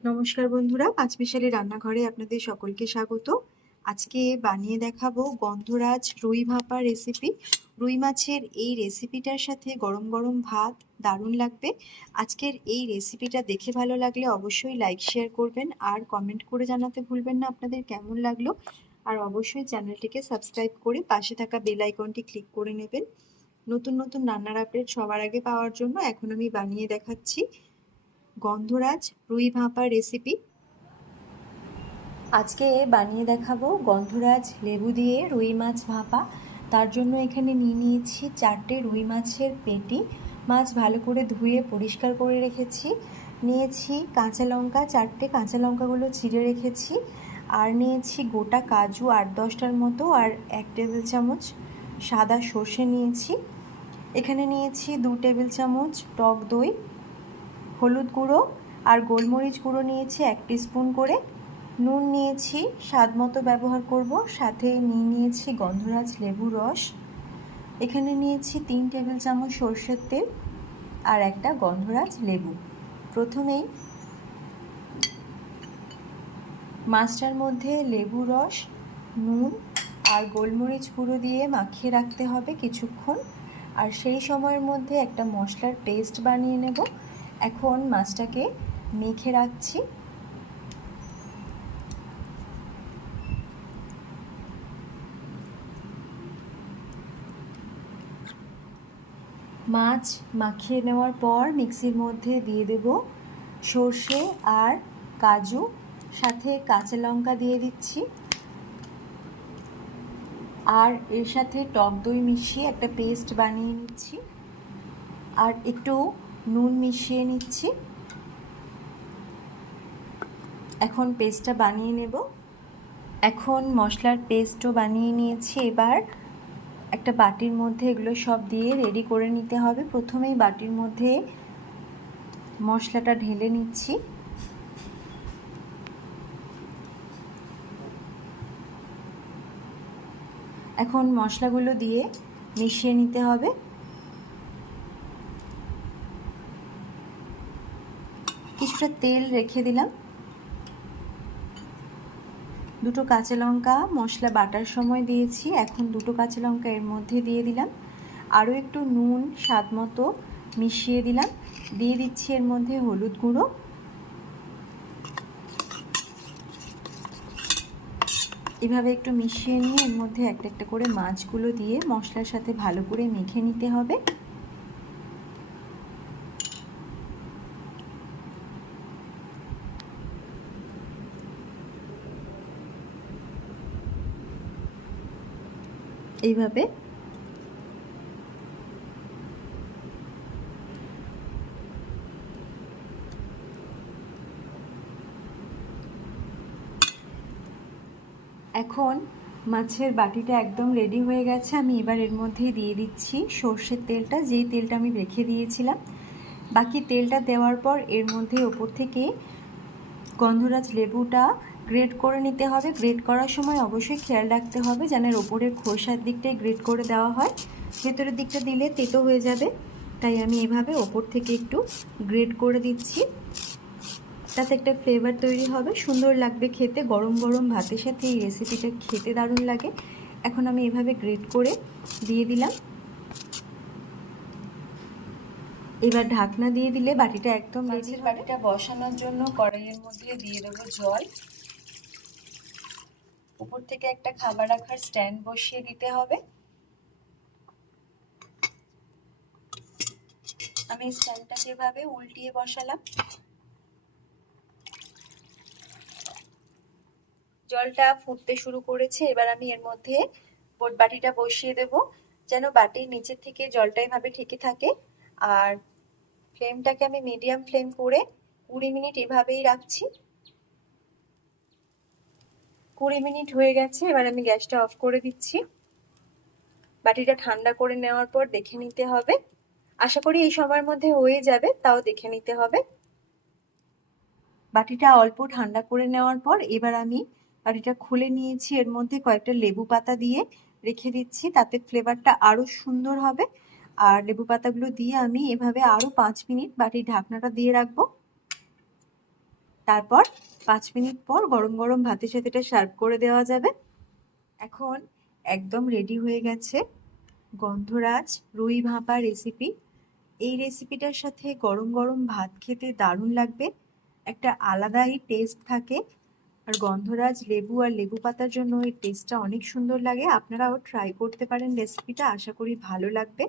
নমস্কার বন্ধুরা, পাঁচমিশালি রান্নাঘরে আপনাদের সকলকে স্বাগত। আজকে বানিয়ে দেখাবো গন্ধরাজ রুই ভাপা রেসিপি রুই মাছের এই রেসিপিটার সাথে গরম গরম ভাত দারুণ লাগবে। আজকের এই রেসিপিটা দেখে ভালো লাগলে অবশ্যই লাইক শেয়ার করবেন আর কমেন্ট করে জানাতে ভুলবেন না আপনাদের কেমন লাগল। আর অবশ্যই চ্যানেলটিকে সাবস্ক্রাইব করে পাশে থাকা বেল আইকনটি ক্লিক করে নেবেন। নতুন নতুন রান্নার আপডেট সবার আগে পাওয়ার জন্য এখন আমি বানিয়ে দেখাচ্ছি। গন্ধরাজ রুই ভাপা রেসিপি আজকে বানিয়ে দেখাবো গন্ধরাজ লেবু দিয়ে রুই মাছ ভাপা। তার জন্য এখানে নিয়ে নিয়েছি চারটে রুই মাছের পেটি। মাছ ভালো করে ধুয়ে পরিষ্কার করে রেখেছি। নিয়েছি কাঁচা লঙ্কা, চারটে কাঁচা লঙ্কাগুলো চিড়ে রেখেছি। আর নিয়েছি গোটা কাজু আট দশটার মতো আর এক টেবিল চামচ সাদা সর্ষে নিয়েছি। এখানে নিয়েছি দু টেবিল চামচ টক দই হলুদ গুঁড়ো আর গোলমরিচ গুঁড়ো নিয়েছি এক স্পুন করে। নুন নিয়েছি, স্বাদ মতো ব্যবহার করব। সাথে নিয়ে নিয়েছি গন্ধরাজ লেবু রস। এখানে নিয়েছি তিন টেবিল চামচ সর্ষের তেল আর একটা গন্ধরাজ লেবু। প্রথমেই মাছটার মধ্যে লেবু রস, নুন আর গোলমরিচ গুঁড়ো দিয়ে মাখিয়ে রাখতে হবে কিছুক্ষণ। আর সেই সময়ের মধ্যে একটা মশলার পেস্ট বানিয়ে নেব। এখন মাছটাকে মেখে রাখছি। মাছ মাখিয়ে নেওয়ার পর মিক্সির মধ্যে দিয়ে দেব সর্ষে আর কাজু, সাথে কাঁচা লঙ্কা দিয়ে দিচ্ছি। আর এর সাথে টক দই মিশিয়ে একটা পেস্ট বানিয়ে নিচ্ছি। আর একটু নুন মিশিয়ে নিচ্ছি। এখন পেস্টটা বানিয়ে নেব। এখন মশলার পেস্টও বানিয়ে নিয়েছি। এবার একটা বাটির মধ্যে এগুলো সব দিয়ে রেডি করে নিতে হবে। প্রথমেই বাটির মধ্যে মশলাটা ঢেলে নিচ্ছি। এখন মশলাগুলো দিয়ে মিশিয়ে নিতে হবে। কিছুটা তেল রেখে দিলাম। দুটো কাঁচা লঙ্কা, মশলা, বাটার সময় দিয়েছি। এখন দুটো কাঁচা লঙ্কা এর মধ্যে দিয়ে দিলাম। আরও একটু নুন, স্বাদ মতো মিশিয়ে দিলাম। দিয়ে দিচ্ছি এর মধ্যে হলুদ গুঁড়ো। এভাবে একটু মিশিয়ে নিয়ে এর মধ্যে একটা একটা করে মাছগুলো দিয়ে মশলার সাথে ভালো করে মেখে নিতে হবে। এইভাবে। এখন মাছের বাটিটা একদম রেডি হয়ে গেছে। আমি এবার এর মধ্যে দিয়ে দিচ্ছি সর্ষের তেলটা যেই তেলটা আমি রেখে দিয়েছিলাম। বাকি তেলটা দেওয়ার পর এর মধ্যে ওপর থেকে গন্ধরাজ লেবুটা গ্রেড করে নিতে হবে। গ্রেড করার সময় অবশ্যই খেয়াল রাখতে হবে যেন ওপরের খোসার দিকটাই গ্রেড করে দেওয়া হয়। ভেতরের দিকটা দিলে তেতো হয়ে যাবে। তাই আমি এভাবে ওপর থেকে একটু গ্রেড করে দিচ্ছি। তাতে একটা ফ্লেভার তৈরি হবে সুন্দর লাগবে খেতে। গরম গরম ভাতের সাথে এই রেসিপিটা খেতে দারুণ লাগে। এখন আমি এভাবে গ্রেড করে দিয়ে দিলাম। এবার ঢাকনা দিয়ে দিলে বাটিটা একদম মাছের বাটিটা বসানোর জন্য কড়াইয়ের মধ্যে দিয়ে দেবো জল। উপর থেকে একটা খাবার রাখার স্ট্যান্ড বসিয়ে দিতে হবে। আমি স্ট্যান্ডটা যেভাবে উল্টিয়ে বসালাম। জলটা ফুটতে শুরু করেছে, এবার আমি এর মধ্যে বাটিটা বসিয়ে দেব, যেন বাটির নিচের থেকে জলটা এভাবে ঠেকে থাকে। আর ফ্লেমটাকে আমি মিডিয়াম ফ্লেম করে কুড়ি মিনিট এভাবেই রাখছি। কুড়ি মিনিট হয়ে গেছে, এবার আমি গ্যাসটা অফ করে দিচ্ছি। বাটিটা ঠান্ডা করে নেওয়ার পর দেখে নিতে হবে। আশা করি এই সময়ের মধ্যে হয়ে যাবে, তাও দেখে নিতে হবে। বাটিটা অল্প ঠান্ডা করে নেওয়ার পর এবার আমি বাটিটা খুলে নিয়েছি। এর মধ্যে কয়েকটা লেবু পাতা দিয়ে রেখে দিচ্ছি, তাতে ফ্লেভারটা আরও সুন্দর হবে। আর লেবু পাতাগুলো দিয়ে আমি এভাবে আরও পাঁচ মিনিট বাটির ঢাকনাটা দিয়ে রাখব। তারপর পাঁচ মিনিট পর গরম গরম ভাতের সাথে এটা সার্ভ করে দেওয়া যাবে। এখন একদম রেডি হয়ে গেছে গন্ধরাজ রুই ভাপা রেসিপি এই রেসিপিটার সাথে গরম গরম ভাত খেতে দারুণ লাগবে। একটা আলাদাই টেস্ট থাকে। আর গন্ধরাজ লেবু আর লেবু পাতার জন্য এই টেস্টটা অনেক সুন্দর লাগে। আপনারাও ট্রাই করতে পারেন রেসিপিটা আশা করি ভালো লাগবে।